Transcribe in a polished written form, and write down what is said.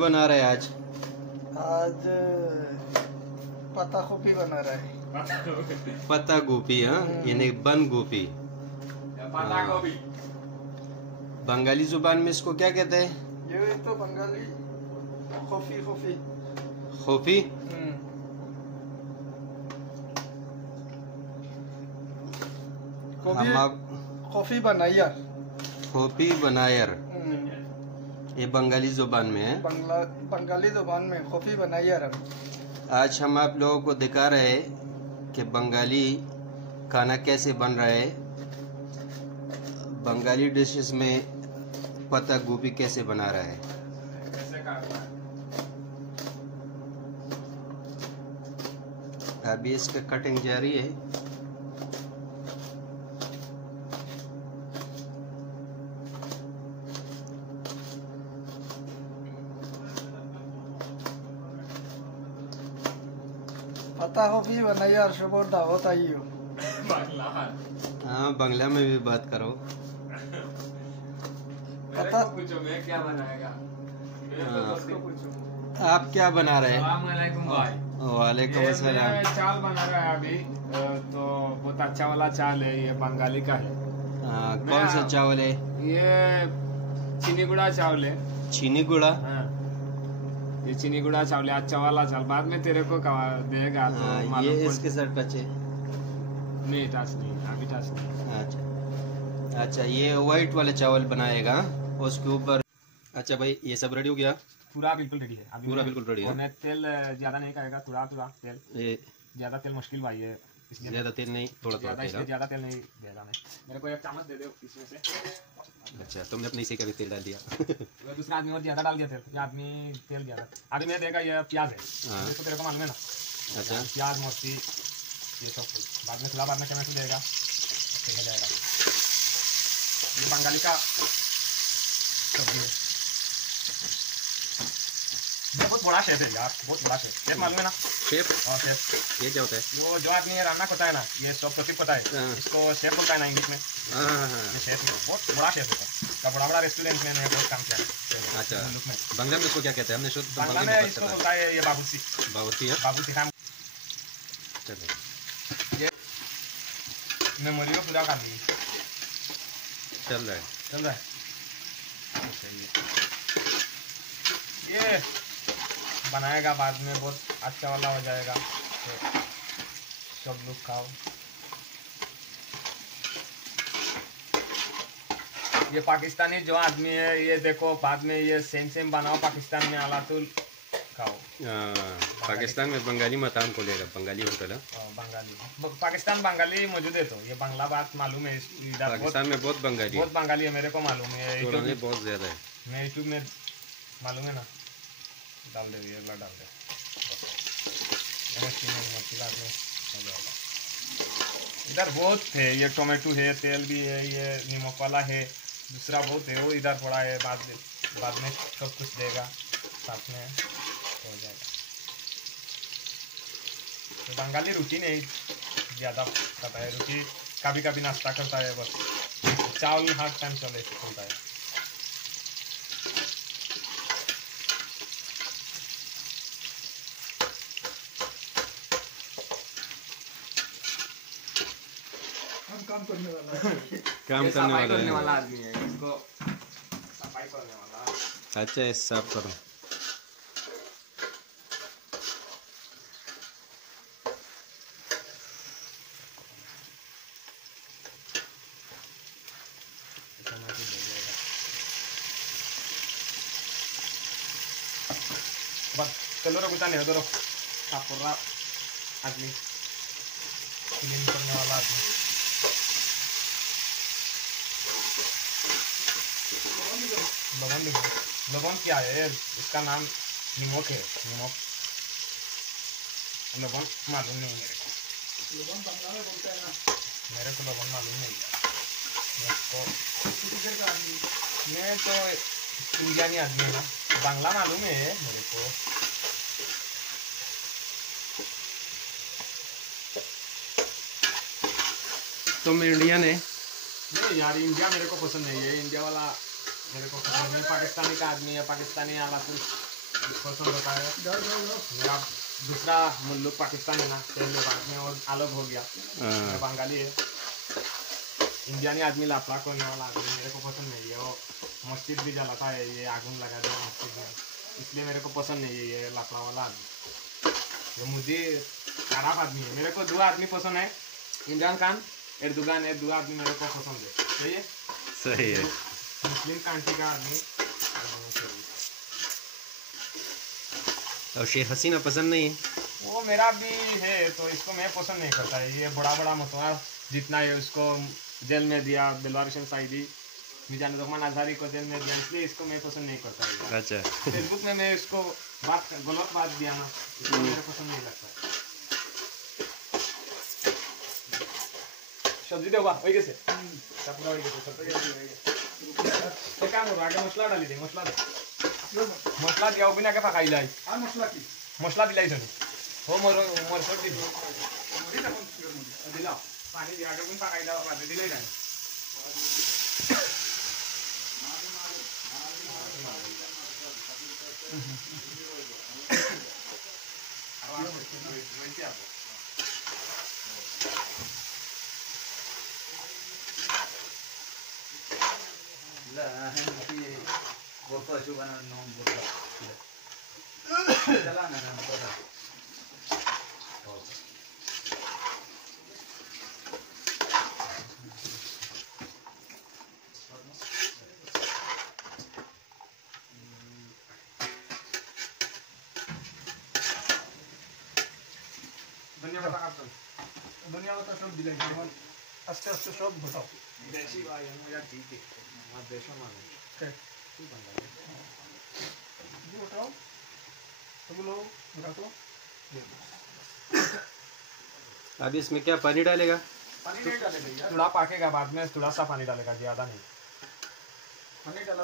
बना रहे आज? आज पत्ता गोभी बना रहा है। पत्ता गोभी, हाँ, यानी बंद गोभी। पत्ता गोभी बंगाली जुबान में इसको क्या कहते हैं? ये तो बंगाली खोफी खोफी खोफी। हम आप खोफी बनाया। खोफी बनायर, ये बंगाली जुबान में है। बंगाली जुबान में खोफी बनाया। आज हम आप लोगों को दिखा रहे हैं कि बंगाली खाना कैसे बन रहा है। बंगाली डिशेस में पत्ता गोभी कैसे बना रहा है। अभी इसका कटिंग जारी है। पत्ता गोभी बनाया और शोर दावत आई हो। हाँ, बांग्ला में भी बात करो। पता पूछो मैं क्या बनाएगा। आप क्या बना रहे हैं? अस्सलामुअलैकुम भाई। वालेकुम अस्सलाम। ये चावल बना रहा है अभी, तो बहुत अच्छा वाला चावल है, ये बंगाली का है। कौन सा चावल है? ये चीनी गुड़ा चावल है। चीनी गुड़ा? हाँ, ये चीनी गुड़ा चावल है, अच्छा वाला चावल। बाद में तेरे को देगा तो ये मालूम इसके साथ बचे। नहीं, टास नहीं, अभी टास नहीं। अच्छा अच्छा, ये व्हाइट वाले चावल बनाएगा उसके ऊपर। अच्छा भाई, ये सब रेडी हो गया? पूरा बिल्कुल रेडी है अभी। पूरा बिल्कुल रेडी है। मैं तेल ज्यादा नहीं खाएगा, थोड़ा थोड़ा तेल। ये ज्यादा तेल मुश्किल भाई है, इसलिए ज्यादा तेल नहीं, थोड़ा थोड़ा तेल। हाँ? ज्यादा तेल नहीं देगा। मैं मेरे को एक चम्मच दे दो इसमें से। अच्छा, तुमने अपने से कभी तेल डाल दिया। वो दूसरा आदमी और ज्यादा डाल दिया तेल, ये आदमी तेल ज्यादा। अभी मैं देगा ये प्याज है। हाँ। इसको तेरे को मालूम है ना। अच्छा, प्याज मोती ये सब कुछ बाद में, थोड़ा बाद में टमाटो देगा, फिर हो जाएगा। ये बंगाली का सब्जी है। बहुत बड़ा शेफ है यार, बहुत बड़ा शेफ। शेफ मालूम है ना? शेफ? और शेफ ये क्या होता है? वो जो आदमी ये रान्ना होता है ना, ये सब प्रतीक होता है, हाँ। इसको शेफ बोलता है ना इंग्लिश में। हाँ। ये शेफ है, बहुत बड़ा शेफ है। बड़ा बड़ा रेस्टोरेंट में मैंने बहुत काम किया है। अच्छा, मुल्क में बांग्ला में इसको क्या कहते हैं? हमने शुद्ध बांग्ला में इसको बोलता है ये बाबूसी। बावर्ची है। बाबूसी खान। चलो, ये मेमोरी को पूरा कर दी। चल रहा है। चल रहा है। ये बनाएगा बाद में, बहुत अच्छा वाला हो जाएगा, तो सब लोग खाओ। ये पाकिस्तानी जो आदमी है, ये देखो बाद में ये सेम बनाओ पाकिस्तान में आला तो खाओ। पाकिस्तान में बंगाली मताम को लेगा, बंगाली होटल है। बंगाली पाकिस्तान बंगाली मौजूद है, तो ये बांग्ला बात मालूम है। इधर पाकिस्तान में बहुत बंगाली है, मेरे को मालूम है। बहुत ज्यादा है। मैं यूट्यूब में मालूम है ना, डाल दे, ये डाल दे। इधर बहुत है, ये टोमेटो है, तेल भी है, ये नमक वाला है, दूसरा बहुत है वो इधर थोड़ा है। बाद में सब कुछ देगा साथ में, हो जाएगा। तो बंगाली रोटी नहीं ज़्यादा खाता है, रोटी कभी कभी नाश्ता करता है बस। चावल हर टाइम चलता है। काम करने वाला काम करने वाला आदमी है, इसको सफाई करने वाला। अच्छा, ये साफ करो। बस चलो रुकता नहीं हो, पूरा आदमी क्लीन करने वाला आदमी। लवण क्या है? इसका नाम नमक है। नमक लवण मालूम नहीं मेरे को। लवण बंगाल में बोलते हैं ना। मेरे को लवण मालूम नहीं मैं तो इंडियन आदमी है ना, बांग्ला मालूम है मेरे को। तुम इंडियन है? नहीं यार, इंडिया मेरे को पसंद नहीं है। इंडिया वाला मेरे को पसंद नहीं। पाकिस्तानी का आदमी है, पाकिस्तानी आला तो पसंद होता है। मेरा दूसरा मुल्क पाकिस्तान है ना, पहले बाद में और अलग हो गया। मैं बंगाली है, इंडियानी आदमी लापड़ा करने वाला आदमी मेरे को पसंद नहीं है। वो मस्जिद भी जलाता है, ये आगुन लगा दिया मस्जिद में, इसलिए मेरे को पसंद नहीं है ये लापड़ा वाला आदमी। ये मुझे खराब आदमी है। मेरे को दो आदमी पसंद है, इमरान खान एर्दोगान है, दो आदमी मेरे को पसंद है। सही है, सही है। मुस्लिम कंट्री का आदमी। और शेख हसीना पसंद नहीं है? वो मेरा भी है, तो इसको मैं पसंद नहीं करता है। ये बड़ा बड़ा मतवार जितना है उसको जेल में दिया, दिलवार हुसैन साइदी, मिजान रहमान आज़ारी को जेल में दिया, इसलिए इसको मैं पसंद नहीं करता है। अच्छा। फेसबुक में मैं इसको गलत बात दिया ना, इसको मेरे पसंद नहीं लगता। सब्जी देगा वही कैसे पूरा वही कैसे काम करो, आगे मसला डाली दे, मसला दे, मसला दिया बिना के पकाई लाई। मसला दिलाई सुनी हो मोर सब दी दिला पानी दिया के पकाई ला, बाद दिलाई जाए। दुनिया तो सब दिलाई আস্তে আস্তে সব ঘটাও। देशी भाई हम यार ठीक है, हमारे देशों में ठीक बन रहा है। ঘটাও এগুলো ঘটাও। अब इसमें क्या पानी डालेगा? पानी नहीं डालेगा, थोड़ा पकेगा, बाद में थोड़ा सा पानी डालेगा, ज़्यादा नहीं। पानी डाला